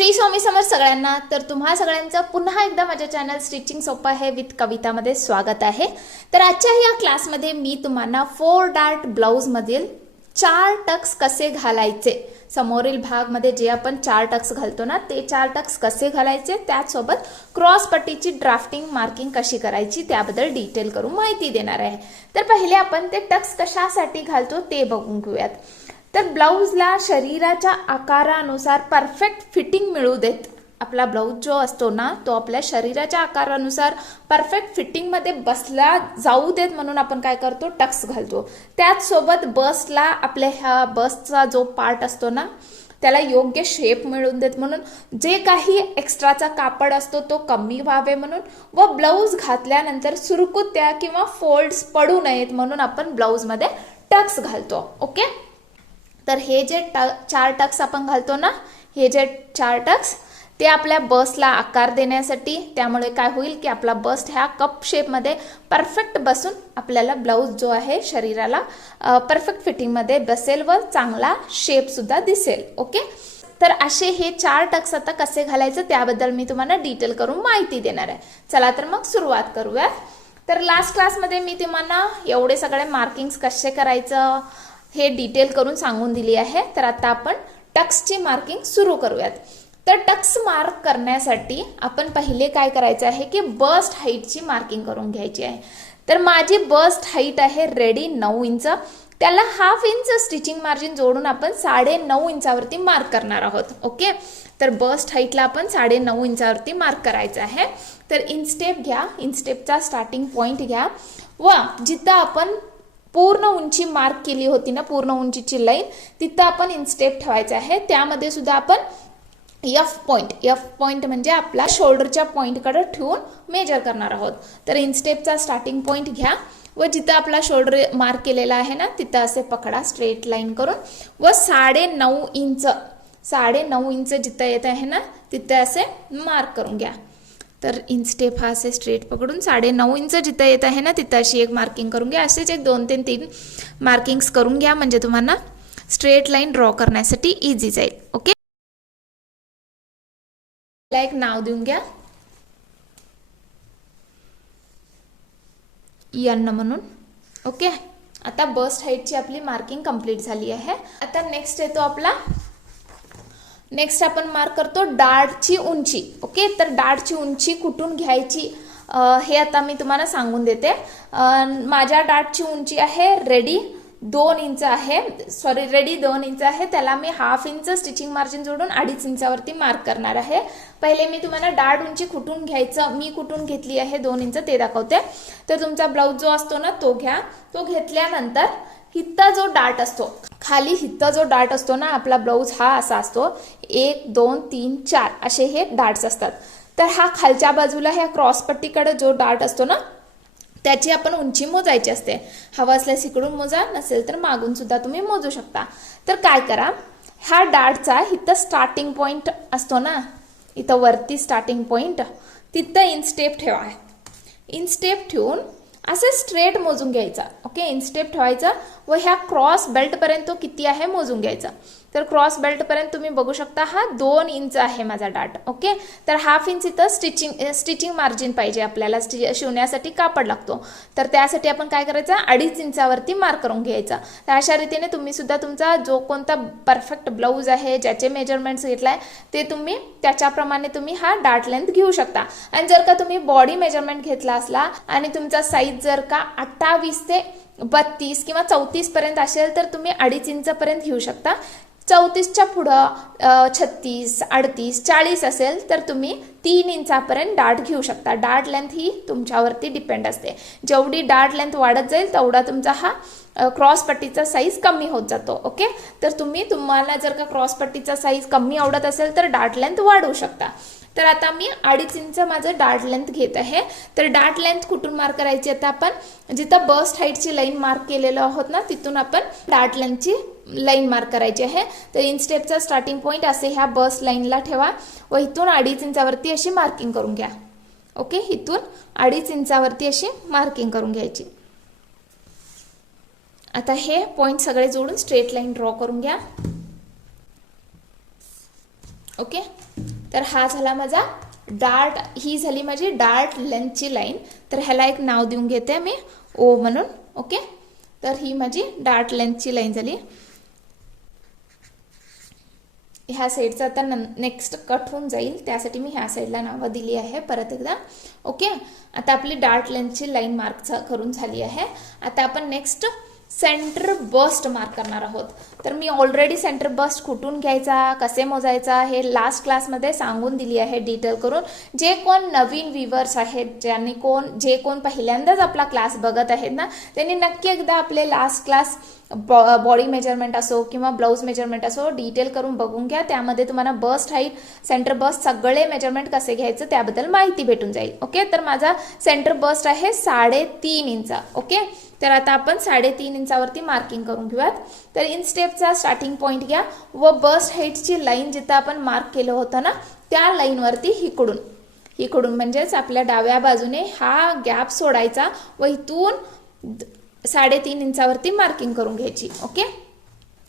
श्री स्वामी समर्थ सगळ्यांना. तर तुम्हा सगळ्यांचं पुन्हा एकदा माझ्या चॅनल स्टिचिंग सोपं आहे विथ कवितामध्ये स्वागत आहे. तर आजच्या या क्लासमध्ये मी तुम्हाला 4 डार्ट ब्लाउजमधील 4 टक्स कसे घालायचे, समोरील भागमध्ये जे आपण 4 टक्स घालतो ना ते 4 टक्स कसे घालायचे, त्याचसोबत क्रॉस पट्टीची ड्राफ्टिंग मार्किंग कशी करायची त्याबद्दल डिटेल करून माहिती देणार आहे. तर पहिले आपण ते टक्स कशासाठी घालतो ते बघून घेऊयात. तर ब्लाउजला शरीराच्या आकारानुसार परफेक्ट फिटिंग मिळू देत. आपला ब्लाउज जो असतो ना तो आपल्या शरीराच्या आकारानुसार परफेक्ट फिटिंगमध्ये बसला जाऊ देत म्हणून आपण काय करतो, टक्स घालतो. त्याचसोबत बसला आपल्या ह्या बसचा जो पार्ट असतो ना त्याला योग्य शेप मिळून देत म्हणून, जे काही एक्स्ट्राचा कापड असतो तो कमी व्हावे म्हणून, व ब्लाउज घातल्यानंतर सुरकुत्या किंवा फोल्ड्स पडू नयेत म्हणून आपण ब्लाउजमध्ये टक्स घालतो. ओके. तर हे जे 4 टक्स आपण घालतो ना, हे जे 4 टक्स ते आपल्या बसला आकार देण्यासाठी, त्यामुळे काय होईल की आपला बस्ट ह्या कप शेपमध्ये परफेक्ट बसून आपल्याला ब्लाउज जो आहे शरीराला परफेक्ट फिटिंगमध्ये बसेल व चांगला शेप सुद्धा दिसेल. ओके. तर असे हे 4 टक्स आता कसे घालायचं त्याबद्दल मी तुम्हाला डिटेल करून माहिती देणार आहे. चला तर मग सुरुवात करूयात. तर लास्ट क्लासमध्ये मी तुम्हाला एवढे सगळे मार्किंग्स कसे करायचं हे डिटेल करून सांगून दिली आहे. तर आता आपण टक्सची मार्किंग सुरू करूयात. तर टक्स मार्क करण्यासाठी आपण पहिले काय करायचं आहे की बस्ट हाईटची मार्किंग करून घ्यायची आहे. तर माझी बस्ट हाईट आहे रेडी 9 इंच. त्याला ½ इंच स्टिचिंग मार्जिन जोडून आपण 9.5 इंचावरती मार्क करणार आहोत. ओके. तर बस्ट हाईटला आपण 9.5 इंचावरती मार्क करायचं आहे. तर इनस्टेप घ्या, इनस्टेपचा स्टार्टिंग पॉइंट घ्या व जिथं आपण पूर्ण उंची मार्क केली होती ना, पूर्ण उंचीची लाईन, तिथं आपण इनस्टेप ठेवायचं आहे. त्यामध्ये सुद्धा आपण एफ पॉइंट म्हणजे आपला शोल्डरच्या पॉइंटकडे ठेवून मेजर करणार आहोत. तर इनस्टेपचा स्टार्टिंग पॉइंट घ्या व जिथं आपला शोल्डर मार्क केलेला आहे ना तिथं असे पकडा स्ट्रेट लाईन करून व 9.5 इंच जिथं येत आहे ना तिथं असे मार्क करून घ्या. तर इनस्टेप हा असे स्ट्रेट पकडून 9.5 इंच जिथं येत आहे ना तिथं अशी एक मार्किंग करून घ्या. असेच एक 2 ते 3 मार्किंग्स करून घ्या म्हणजे तुम्हाला स्ट्रेट लाईन ड्रॉ करण्यासाठी इझी जाईल. ओके. एक नाव देऊन घ्या एन म्हणून. ओके. आता बस्ट हाईटची आपली मार्किंग कंप्लीट झाली आहे. आता नेक्स्ट येतो आपला, नेक्स्ट आपण मार्क करतो डार्टची उंची. ओके. तर डार्टची उंची कुठून घ्यायची हे आता मी तुम्हाला सांगून देते. माझ्या डार्टची उंची आहे रेडी 2 इंच आहे, रेडी 2 इंच आहे. त्याला मी ½ इंच स्टिचिंग मार्जिन जोडून 2.5 इंचावरती मार्क करणार आहे. पहिले मी तुम्हाला डार्ट उंची कुठून घ्यायचं, मी कुठून घेतली आहे 2 इंच ते दाखवते. तर तुमचा ब्लाउज जो असतो ना तो घ्या. तो घेतल्यानंतर हित्ता जो डार्ट असतो, खाली हित्ता जो डार्ट असतो ना, आपला ब्लाउज हा असा असतो 1 2 3 4 असे हे डार्ट्स असतात. तर हा खालच्या बाजूला ह्या क्रॉस पट्टीकडे जो डार्ट असतो ना त्याची आपण उंची मोजायची असते. हवा असल्यास इकडून मोजा, नसेल तर मागून सुद्धा तुम्ही मोजू शकता. तर काय करा, ह्या डार्टचा इथं स्टार्टिंग पॉइंट असतो ना, इथं वरती स्टार्टिंग पॉइंट, तिथं इनस्टेप ठेवा. इनस्टेप ठेवून असे स्ट्रेट मोजून घ्यायचा. ओके. इनस्टेप ठेवायचा व ह्या क्रॉस बेल्ट पर्यंत तो किती आहे मोजून घ्यायचा. तर क्रॉस बेल्ट पर्यंत तुम्ही बघू शकता हा 2 इंच आहे माझा डार्ट. ओके. तर ½ इंच इथं स्टिचिंग मार्जिन पाहिजे आपल्याला, शिवण्यासाठी कापड लागतो. तर त्यासाठी आपण काय करायचं, 2.5 इंचावरती मार्क करून घ्यायचा. तर अशा रीतीने तुम्ही सुद्धा तुमचा जो कोणता परफेक्ट ब्लाऊज आहे ज्याचे मेजरमेंट्स घेतलाय ते तुम्ही त्याच्याप्रमाणे तुम्ही हा डार्ट लेंथ घेऊ शकता. आणि जर का तुम्ही बॉडी मेजरमेंट घेतला असला आणि तुमचा साईज जर का 28 ते 32 किंवा 34 पर्यंत असेल तर तुम्ही 2.5 इंच पर्यंत घेऊ शकता. 34च्या पुढं 36 38 40 असेल तर तुम्ही 3 इंचापर्यंत डार्ट घेऊ शकता. डार्ट लेंथ ही तुमच्यावरती डिपेंड असते. जेवढी डार्ट लेंथ वाढत जाईल तेवढा तुमचा हा क्रॉस पट्टीचा साईज कमी होत जातो. ओके. तर तुम्हाला जर का क्रॉस पट्टीचा साईज कमी आवडत असेल तर डार्ट लेंथ वाढवू शकता. तर आता मी 2.5 इंच माझं डार्ट लेंथ घेत आहे. तर डार्ट लेंथ कुठून मार्क करायची, आता आपण जिथं बस्ट हाईटची लाईन मार्क केलेलो आहोत ना तिथून आपण डार्ट लेंथची लाईन मार्क करायची आहे. तर इनस्टेपचा स्टार्टिंग पॉइंट असे ह्या बस्ट लाईनला ठेवा व इथून 2.5 इंचावरती अशी मार्किंग करून घ्या. ओके. इथून 2.5 इंचावरती अशी मार्किंग करून घ्यायची. आता हे पॉइंट सगळे जोडून स्ट्रेट लाईन ड्रॉ करून घ्या. ओके. तर हा झाला माझा डार्ट, ही झाली माझी डार्ट लेंथची लाईन. तर ह्याला एक नाव देऊन घेते मी ओ म्हणून. ओके, तर ही माझी डार्ट लेंथची लाईन झाली. ह्या साईडचं आता नेक्स्ट कट होऊन जाईल, त्यासाठी मी ह्या साईडला नावं दिली आहे परत एकदा. ओके, आता आपली डार्ट लेंथची लाईन मार्क करून झाली आहे. आता आपण नेक्स्ट सेंटर बस्ट मार्क करणार आहोत. तर मी ऑलरेडी सेंटर बस्ट कुठून घ्यायचा, कसे मोजायचा हे लास्ट क्लासमध्ये सांगून दिली आहे डिटेल करून. जे कोण नवीन व्ह्यूअर्स आहेत, जे कोण पहिल्यांदाच आपला क्लास बघत आहेत ना, त्यांनी नक्की एकदा आपले लास्ट क्लास बॉडी मेजरमेंट असो किंवा ब्लाऊज मेजरमेंट असो डिटेल करून बघून घ्या. त्यामध्ये तुम्हाला बस्ट हाईट, सेंटर बस्ट सगळे मेजरमेंट कसे घ्यायचं त्याबद्दल माहिती भेटून जाईल. ओके, तर माझा सेंटर बस्ट आहे 3.5 इंच. ओके, तर आता आपण 3.5 इंचावरती मार्किंग करून घेऊयात. तर इन स्टेपचा स्टार्टिंग पॉईंट घ्या व बस्ट हाईटची लाईन जिथं आपण मार्क केलं होतं ना, त्या लाईनवरती हिकडून म्हणजेच आपल्या डाव्या बाजूने हा गॅप सोडायचा व इथून 3.5 इंचावरती मार्किंग करून घ्यायची. ओके,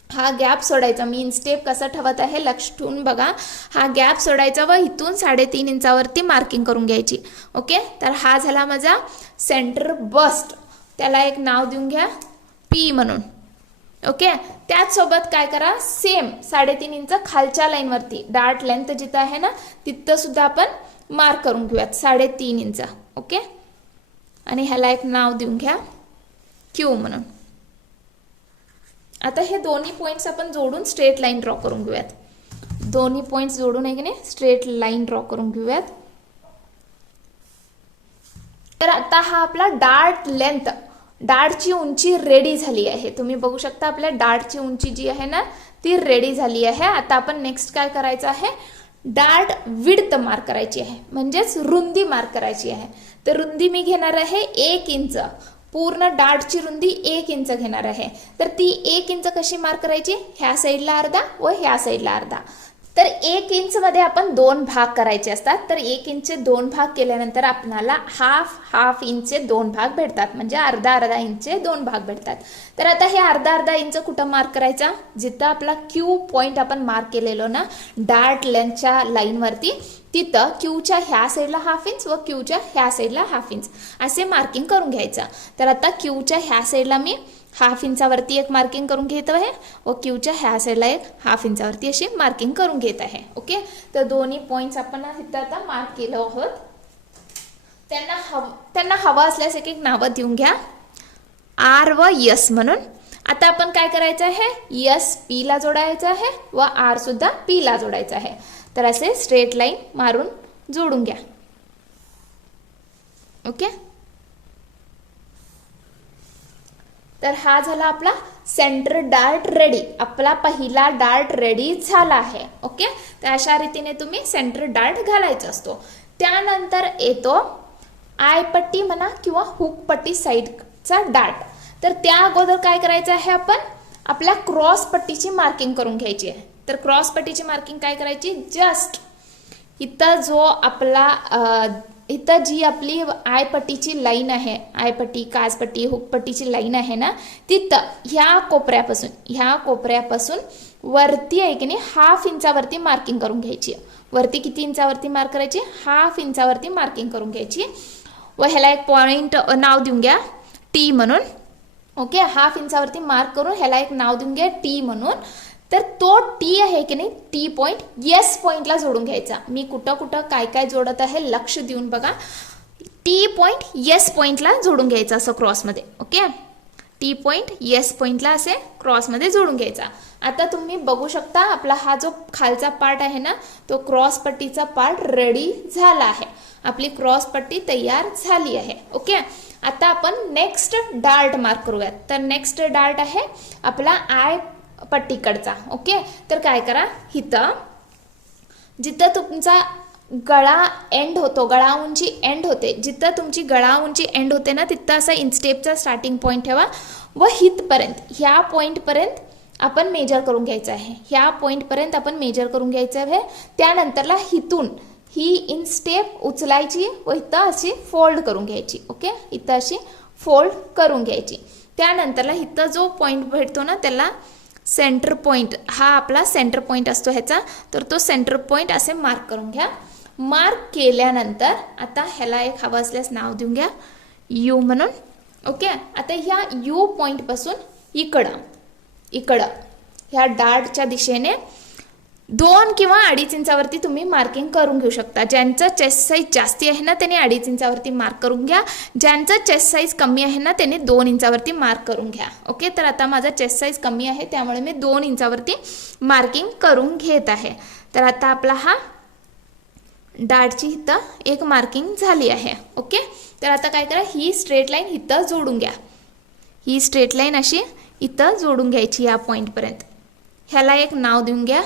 हा गॅप सोडायचा. मी इन स्टेप कसं ठेवत आहे लक्ष ठेवून बघा. हा गॅप सोडायचा व इथून 3.5 इंचावरती मार्किंग करून घ्यायची. ओके, तर हा झाला माझा सेंटर बस्ट. त्याला एक नाव देऊन घ्या पी म्हणून. ओके, त्याचसोबत काय करा, सेम 3.5 इंच खालच्या लाईनवरती डार्ट लेंथ जिथं आहे ना तिथं सुद्धा आपण मार्क करून घेऊयात 3.5 इंच. ओके, आणि ह्याला एक नाव देऊन घ्या क्यू म्हणून. आता हे दोन्ही पॉइंट्स आपण जोडून स्ट्रेट लाईन ड्रॉ करून घेऊयात. दोन्ही पॉइंट्स जोडून आहे की नाही स्ट्रेट लाईन ड्रॉ करून घेऊयात. तर आता हा आपला डार्ट लेंथ, डार्टची उंची रेडी झाली आहे. तुम्ही बघू शकता आपल्या डार्टची उंची जी आहे ना ती रेडी झाली आहे. आता आपण नेक्स्ट काय करायचं आहे, डार्ट विड्थ मार्क करायची आहे, म्हणजेच रुंदी मार्क करायची आहे. तर रुंदी मी घेणार आहे 1 इंच. पूर्ण डार्टची रुंदी 1 इंच घेणार आहे. तर ती 1 इंच कशी मार्क करायची, ह्या साईडला अर्धा व ह्या साईडला अर्धा. तर 1 इंच मध्ये आपण 2 भाग करायचे असतात. तर 1 इंचचे 2 भाग केल्यानंतर आपल्याला हाफ इंचचे 2 भाग भेटतात, म्हणजे अर्धा इंचचे 2 भाग भेटतात. तर आता हे अर्धा इंच कुठं मार्क करायचा, जिथं आपला क्यू पॉइंट आपण मार्क केलेलो ना डार्ट लेंथच्या लाईनवरती, तिथं क्यूच्या ह्या साईडला हाफ इंच व क्यूच्या ह्या साईडला हाफ इंच असे मार्किंग करून घ्यायचं. तर आता क्यूच्या ह्या साईडला मी हाफ इंचावरती एक मार्किंग करून घेत आहे व क्यूच्या ह्या साईडला एक हाफ इंचावरती अशी मार्किंग करून घेत आहे. ओके, तर दोन्ही पॉइंट्स आपण इथं आता मार्क केलं आहोत. त्यांना हवा असल्यास एक नावं देऊन घ्या आर व यस म्हणून. आता आपण काय करायचं आहे, यस पी ला जोडायचं आहे व आर सुद्धा पी ला जोडायचं आहे. तर असे स्ट्रेट लाईन मारून जोडून घ्या. ओके, तर हा झाला आपला सेंटर डार्ट रेडी. आपला पहिला डार्ट रेडी झाला आहे. ओके, तर अशा रीतीने तुम्ही सेंटर डार्ट घालायचा असतो. त्यानंतर येतो आय पट्टी म्हणा किंवा हुक पट्टी साईडचा डार्ट. तर त्या अगोदर काय करायचं आहे, आपण आपल्या क्रॉस पट्टीची मार्किंग करून घ्यायची आहे. तर क्रॉस पट्टीची मार्किंग काय करायची, जस्ट इथं जो आपला इथं जी आपली आय पट्टीची लाईन आहे, आय पट्टी, काज पट्टी, हुक पट्टीची लाईन आहे ना, तिथं ह्या कोपऱ्यापासून वरती आहे की नाही हाफ इंचावरती मार्किंग करून घ्यायची. वरती किती इंचावरती मार्क करायची, हाफ इंचावरती मार्किंग करून घ्यायची. व ह्याला एक पॉइंट नाव देऊन घ्या टी म्हणून. ओके, हाफ इंचावरती मार्क करून ह्याला एक नाव देऊन घ्या टी म्हणून. तर तो टी आहे की नाही, टी पॉइंट येस पॉइंटला जोडून घ्यायचा. मी कुठं काय जोडत आहे लक्ष देऊन बघा. टी पॉइंट येस पॉइंटला जोडून घ्यायचा असं क्रॉसमध्ये. ओके, टी पॉइंट येस पॉइंटला असे क्रॉसमध्ये जोडून घ्यायचा. आता तुम्ही बघू शकता आपला हा जो खालचा पार्ट आहे ना तो क्रॉस पट्टीचा पार्ट रेडी झाला आहे. आपली क्रॉस पट्टी तयार झाली आहे. ओके, आता आपण नेक्स्ट डार्ट मार्क करूयात. तर नेक्स्ट डार्ट आहे आपला आय पट्टीकडचा. ओके, तर काय करा, इथं जिथं तुमचा गळा एंड होतो, गळा उंची एंड होते, जिथं तुमची गळा उंची एंड होते ना तिथं असा इनस्टेपचा स्टार्टिंग पॉईंट ठेवा व हितपर्यंत, ह्या पॉईंटपर्यंत आपण मेजर करून घ्यायचं आहे. ह्या पॉईंटपर्यंत आपण मेजर करून घ्यायचं आहे. त्यानंतरला हिथून ही इनस्टेप उचलायची व इथं अशी फोल्ड करून घ्यायची. ओके, इथं अशी फोल्ड करून घ्यायची. त्यानंतरला इथं जो पॉईंट भेटतो ना त्याला सेंटर पॉइंट, हा आपला सेंटर पॉइंट असतो ह्याचा, तर तो सेंटर पॉइंट असे मार्क करून घ्या. मार्क केल्यानंतर आता ह्याला एक हवं असल्यास नाव देऊन घ्या यू म्हणून. ओके, आता ह्या यू पॉइंट पासून इकडं ह्या डार्टच्या दिशेने 2 किंवा 2.5 इंचावरती तुम्ही मार्किंग करून घेऊ शकता. ज्यांचं चेस्ट साईज जास्ती आहे ना त्यांनी 2.5 इंचावरती मार्क करून घ्या. ज्यांचं चेस्ट साईज कमी आहे ना त्यांनी 2 इंचावरती मार्क करून घ्या. ओके, तर आता माझा चेस्ट साईज कमी आहे त्यामुळे मी 2 इंचावरती मार्किंग करून घेत आहे. तर आता आपला हा डार्टची इथं एक मार्किंग झाली आहे. ओके, तर आता काय करा, ही स्ट्रेट लाईन इथं जोडून घ्या. ही स्ट्रेट लाईन अशी इथं जोडून घ्यायची या पॉईंटपर्यंत. ह्याला एक नाव देऊन घ्या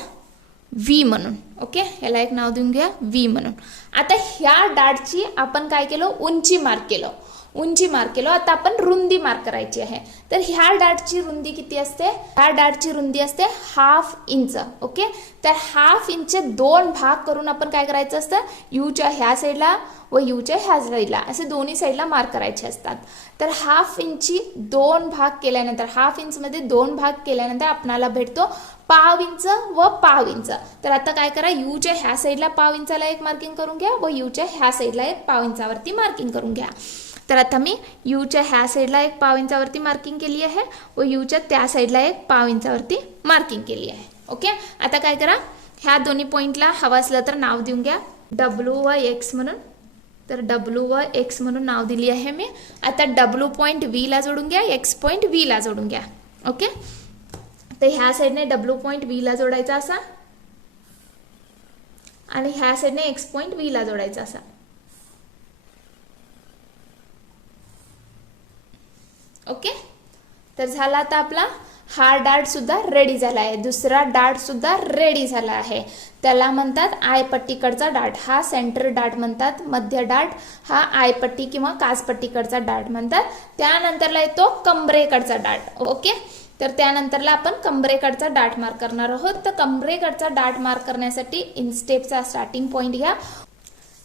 व्ही म्हणून. ओके, ह्याला एक नाव देऊन घ्या व्ही म्हणून. आता ह्या डार्टची आपण काय केलं, उंची मार्क केलं. आता आपण रुंदी मार्क करायची आहे. तर ह्या डार्टची रुंदी किती असते, ह्या डार्टची रुंदी असते 1/2 इंच. ओके, तर 1/2 इंचचे 2 भाग करून आपण काय करायचं असतं, यूच्या ह्या साईडला व यूच्या ह्या साईडला असे दोन्ही साईडला मार्क करायचे असतात. तर 1/2 इंची 2 भाग केल्यानंतर, 1/2 इंचमध्ये 2 भाग केल्यानंतर आपणाला भेटतो 1/2 इंच व 1/2 इंच. तर आता काय करा, यूच्या ह्या साईडला 1/2 इंचाला एक मार्किंग करून घ्या व यूच्या ह्या साईडला एक 1/2 इंचावरती मार्किंग करून घ्या. तर आता मी यूच्या ह्या साईडला एक 1/2 इंचावरती मार्किंग केली आहे व यूच्या त्या साईडला एक 1/2 इंचावरती मार्किंग केली आहे. ओके, आता काय करा, ह्या दोन्ही पॉईंटला हवं असलं तर नाव देऊन घ्या डब्ल्यू व एक्स म्हणून. तर डब्ल्यू व एक्स म्हणून नाव दिली आहे मी. आता डब्ल्यू पॉईंट व्ही ला जोडून घ्या, एक्स पॉईंट व्ही ला जोडून घ्या. ओके, तर ह्या साईडने डब्ल्यू पॉईंट व्ही ला जोडायचा असा आणि ह्या साईडने एक्स पॉईंट व्ही ला जोडायचा असा. ओके, तर झाला आता आपला हा डार्ट सुद्धा रेडी झाला आहे. दुसरा डार्ट सुद्धा रेडी झाला आहे. त्याला म्हणतात आयपट्टीकडचा डार्ट. हा सेंटर डार्ट म्हणतात. मध्य डार्ट हा आयपट्टी किंवा काचपट्टीकडचा डार्ट म्हणतात. त्यानंतरला येतो कमरेकडचा डार्ट. ओके, तर त्यानंतरला आपण कमरेकडचा डार्ट मार्क करणार आहोत. तर कमरेकडचा डार्ट मार्क करण्यासाठी इनस्टेपचा स्टार्टिंग पॉइंट घ्या.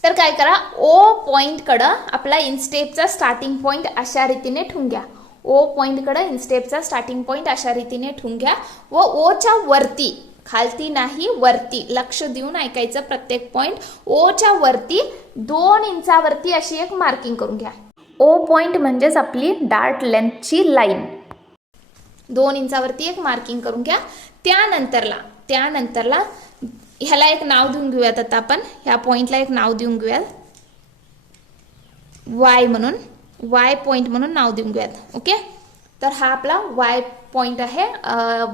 तर काय करा, ओ पॉइंटकडं आपला इनस्टेपचा स्टार्टिंग पॉइंट अशा रीतीने ठेवून घ्या. ओ पॉइंटकडे इनस्टेपचा स्टार्टिंग पॉइंट अशा रीतीने ठेवून घ्या व ओच्या वरती, खालती नाही वरती, लक्ष देऊन ऐकायचं प्रत्येक पॉइंट, ओच्या वरती 2 इंचावरती अशी एक मार्किंग करून घ्या. ओ पॉइंट म्हणजेच आपली डार्ट लेंथची लाईन. 2 इंचावरती एक मार्किंग करून घ्या. त्यानंतरला ह्याला एक नाव देऊन घेऊयात. आता आपण ह्या पॉइंटला एक नाव देऊन घेऊयात वाय म्हणून, वाय पॉइंट म्हणून नाव देऊन घेऊयात. ओके, तर हा आपला वाय पॉइंट आहे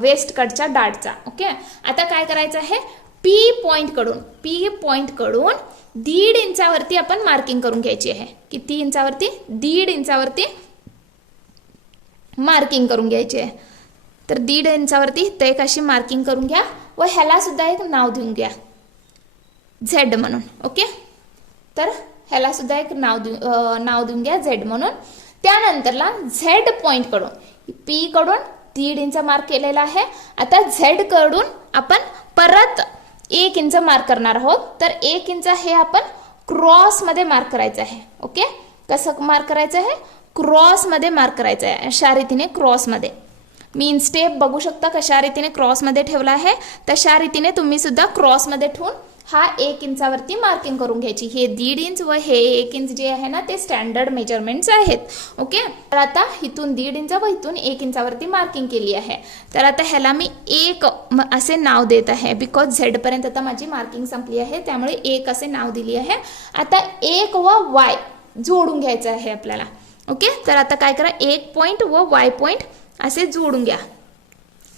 वेस्टकडच्या डार्टचा. ओके, आता काय करायचं आहे, पी पॉइंट कडून 1.5 इंचावरती आपण मार्किंग करून घ्यायची आहे. किती इंचावरती, 1.5 इंचावरती मार्किंग करून घ्यायची आहे. तर 1.5 इंचावरती ते एक अशी मार्किंग करून घ्या व ह्याला सुद्धा एक नाव देऊन घ्या झेड म्हणून. ओके, तर ह्याला सुद्धा एक नाव देऊन घ्या झेड म्हणून. त्यानंतरला झेड पॉइंट कडून पी कडून 1.5 इंच मार्क केलेला आहे. आता झेड कडून आपण परत 1 इंच मार्क करणार आहोत. तर 1 इंच हे आपण क्रॉस मध्ये मार्क करायचं आहे. ओके, कसं मार्क करायचं आहे, क्रॉस मध्ये मार्क करायचं आहे. अशा रीतीने क्रॉस मध्ये, मी इनस्टेप बघू शकता कशा रीतीने क्रॉस मध्ये ठेवला आहे. तशा रीतीने तुम्ही सुद्धा क्रॉस मध्ये ठेवून हा 1 इंचावरती मार्किंग करून घ्यायची. हे 1.5 इंच व हे 1 इंच जे आहे ना ते स्टँडर्ड मेजरमेंट्स आहेत. ओके, तर आता इथून 1.5 इंच व इथून 1 इंचावरती मार्किंग केली आहे. तर आता ह्याला मी 1 असे नाव देत आहे बिकॉज झेड पर्यंत आता माझी मार्किंग संपली आहे, त्यामुळे 1 असे नाव दिली आहे. आता 1 व वाय जोडून घ्यायचं आहे आपल्याला. ओके, तर आता काय करा, 1 पॉइंट व वाय पॉइंट असे जोडून घ्या.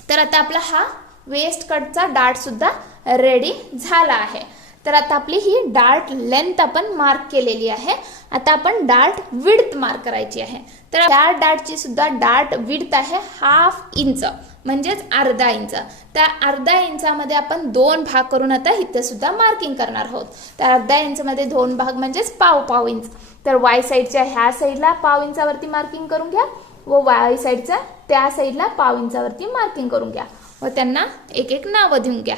तर आता आपला हा वेस्ट कटचा डार्ट सुद्धा रेडी झाला आहे. तर आता आपली ही डार्ट लेंथ आपण मार्क केलेली आहे. आता आपण डार्ट विड्थ मार्क करायची आहे. तर त्या डार्टची सुद्धा डार्ट विड्थ आहे 1/2 इंच म्हणजेच 1/2 इंच. त्या 1/2 इंचामध्ये आपण 2 भाग करून आता इथे सुद्धा मार्किंग करणार आहोत. तर 1/2 इंच मध्ये 2 भाग म्हणजेच 1/2 इंच. तर वाय साईडच्या ह्या साईडला 1/2 इंचावरती मार्किंग करून घ्या व वाय साईडच्या त्या साईडला 1/2 इंचावरती मार्किंग करून घ्या व त्यांना एक एक नावं देऊन घ्या.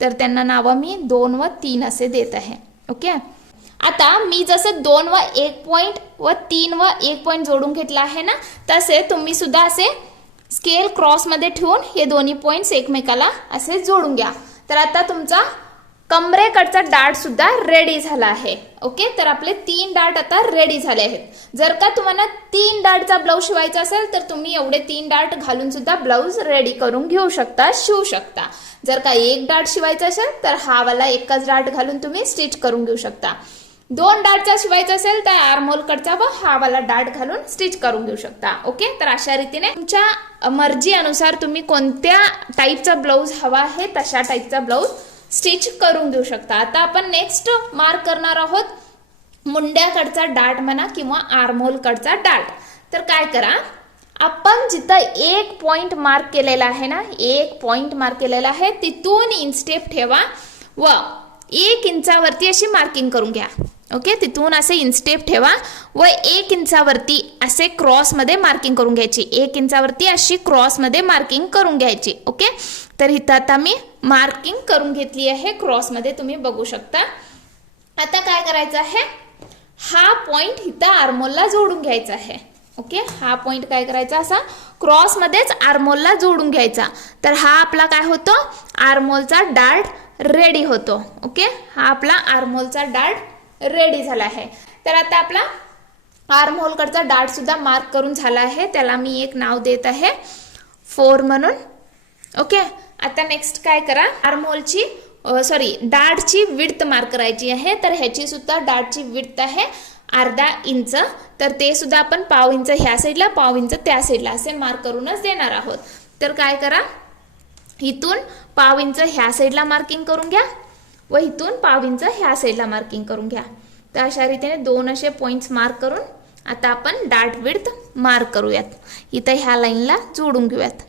तर त्यांना नावं मी 2 व 3 असे देत आहे. ओके, आता मी जसं 2 व 1 पॉइंट व 3 व 1 पॉइंट जोडून घेतला आहे ना, तसे तुम्ही सुद्धा असे स्केल क्रॉसमध्ये ठेवून हे दोन्ही पॉइंट्स एकमेकाला असे जोडून घ्या. तर आता तुमचा कमरेकडचा डाट सुद्धा रेडी झाला आहे. ओके, तर आपले 3 डाट आता रेडी झाले आहेत. जर का तुम्हाला 3 डाटचा ब्लाऊज शिवायचा असेल तर तुम्ही एवढे 3 डाट घालून सुद्धा ब्लाऊज रेडी करून घेऊ शकता, शिवू शकता. जर का 1 डाट शिवायचा असेल तर हा वाला एकच डाट घालून तुम्ही स्टिच करून घेऊ शकता. 2 डाटचा शिवायचा असेल तर आर्महोल कडचा व हा वाला डाट घालून स्टिच करून घेऊ शकता. ओके, तर अशा रीतीने तुमच्या मर्जी अनुसार तुम्ही कोणत्या टाईपचा ब्लाऊज हवा आहे तशा टाईपचा ब्लाऊज स्टिच करून घेऊ शकता. आता आपण नेक्स्ट मार्क करणार आहोत मुंड्याकडचा डाट म्हणा किंवा आर्महोल कडचा डाट. तर काय करा, आपण जिथं 1 पॉइंट मार्क केलेला आहे ना, 1 पॉइंट मार्क केलेला आहे तिथून इनस्टेप ठेवा व 1 इंचावरती अशी मार्किंग करून घ्या. ओके, तिथून असे इनस्टेप ठेवा व 1 इंचावरती असे क्रॉसमध्ये मार्किंग करून घ्यायची. 1 इंचावरती अशी क्रॉसमध्ये मार्किंग करून घ्यायची. ओके, तर इथं आता मी मार्किंग करून घेतली आहे क्रॉसमध्ये, तुम्ही बघू शकता. आता काय करायचं आहे, हा पॉइंट इथं आर्महोलला जोडून घ्यायचा आहे. ओके, हा पॉइंट काय करायचा, असा क्रॉसमध्येच आर्महोलला जोडून घ्यायचा. तर हा आपला काय होतो, आर्महोलचा डाट रेडी होतो. ओके, हा आपला आर्महोलचा डाट रेडी झाला आहे. तर आता आपला आर्महोल कडचा डाट सुद्धा मार्क करून झाला आहे. त्याला मी एक नाव देत आहे 4 म्हणून. ओके, आता नेक्स्ट काय करा, आर्महोलची डाटची विड्थ मार्क करायची आहे. तर ह्याची सुद्धा डाटची विड्थ आहे 1/2 इंच. तर ते सुद्धा आपण 1/2 इंच ह्या साईडला 1/2 इंच त्या साईडला असे मार्क करूनच देणार आहोत. तर काय करा, इथून 1/2 इंच ह्या साईडला मार्किंग करून घ्या व इथून 1/2 इंच ह्या साईडला मार्किंग करून घ्या. तर अशा रीतीने 2 असे पॉइंट्स मार्क करून आता आपण डाट विड्थ मार्क करूयात. इथं ह्या लाईनला जोडून घेऊयात.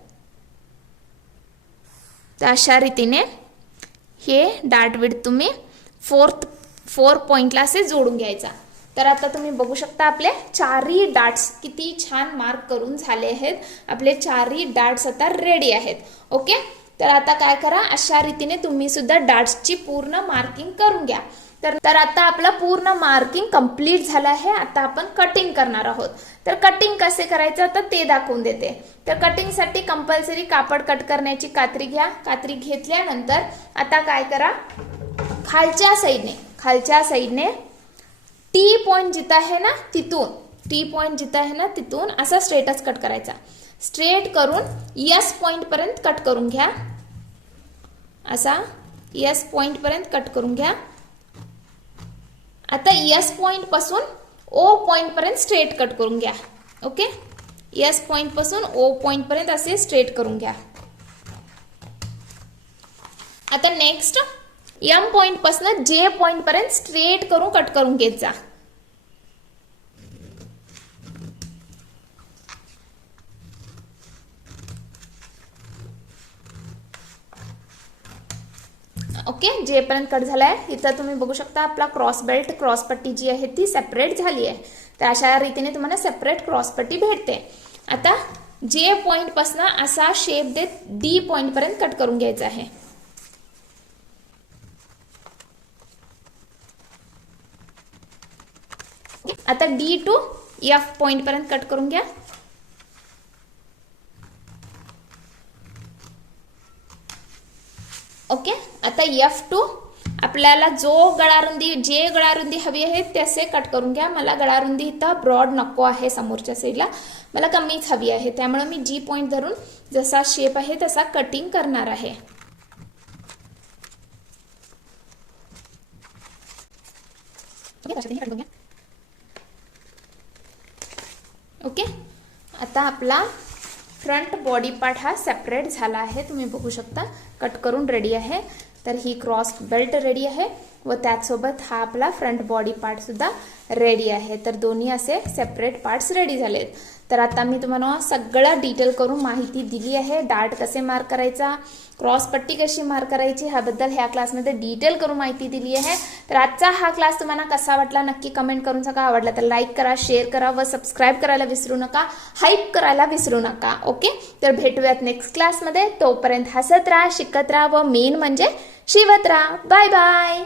तर अशा रीतीने हे डाट विड्थ तुम्ही 4 पॉइंटला असे जोडून घ्यायचा. तर आता तुम्ही बघू शकता आपले 4ही डाट्स किती छान मार्क करून झाले आहेत. आपले 4ही डाट्स आता रेडी आहेत. ओके, तर आता काय करा, अशा रीतीने तुम्ही सुद्धा डाट्सची पूर्ण मार्किंग करून घ्या. तर आता आपलं पूर्ण मार्किंग कंप्लीट झालं आहे. आता आपण कटिंग करणार आहोत. तर कटिंग कसे करायचं आता ते दाखवून देते. तर कटिंगसाठी कंपल्सरी कापड कट करण्याची कात्री घ्या. कात्री घेतल्यानंतर आता काय करा, खालच्या साईडने टी पॉइंट जिथं आहे ना तिथून असा स्ट्रेटच कट करायचा. स्ट्रेट करून एस पॉइंट पर्यंत कट करून घ्या. असा एस पॉइंट पर्यंत कट करून घ्या. आता एस पॉइंट पासून ओ पॉइंट पर्यंत स्ट्रेट कट करून घ्या. ओके, एस पॉइंट पासून ओ पॉइंट पर्यंत असे स्ट्रेट करून घ्या. आता नेक्स्ट एम पॉइंट पासून जे पॉइंट पर्यंत स्ट्रेट करून कट करून घेत जा. ओके, जे पर्यंत कट झालाय इथं तुम्ही बघू शकता आपला क्रॉस बेल्ट क्रॉस पट्टी जी आहे ती सेपरेट झाली आहे. तर अशा रीतीने तुम्हाला सेपरेट क्रॉस पट्टी भेटते. आता जे पॉइंट पासून असा शेप देत डी पॉइंट पर्यंत कट करून घ्यायचा आहे. आता डी टू एफ पॉइंट पर्यंत कट करून घ्या. ओके, आता F2 आपल्याला जे गळारुंदी हवी आहे तसे कट करून घ्या. मला गळारुंदी इथं ब्रॉड नको आहे, समोरच्या साईडला मला कमीच हवी आहे. त्यामुळे मी जी पॉइंट धरून जसा शेप आहे तसा कटिंग करणार आहे. ओके, आता आपला फ्रंट बॉडी पार्ट हा सेपरेट झाला आहे. तुम्ही बघू शकता कट करून रेडी आहे. तर ही क्रॉस बेल्ट रेडी आहे व त्याचसोबत हा आपला फ्रंट बॉडी पार्ट सुद्धा रेडी आहे. तर दोन्ही असे सेपरेट पार्ट्स रेडी झालेत. तर आता मी तुम्हाला सगळं डिटेल करून माहिती दिली आहे. डाट कसे मार्क करायचा, क्रॉस पट्टी कशी मार्क करायची ह्याबद्दल ह्या क्लासमध्ये डिटेल करून माहिती दिली आहे. तर आजचा हा क्लास तुम्हाला कसा वाटला नक्की कमेंट करून सांगा. आवडला तर लाईक करा, शेअर करा व सबस्क्राईब करायला विसरू नका, हाईप करायला विसरू नका. ओके, तर भेटूयात नेक्स्ट क्लासमध्ये. तोपर्यंत हसत राहा, शिकत राहा व मेन म्हणजे शिवत राहा. Bye bye.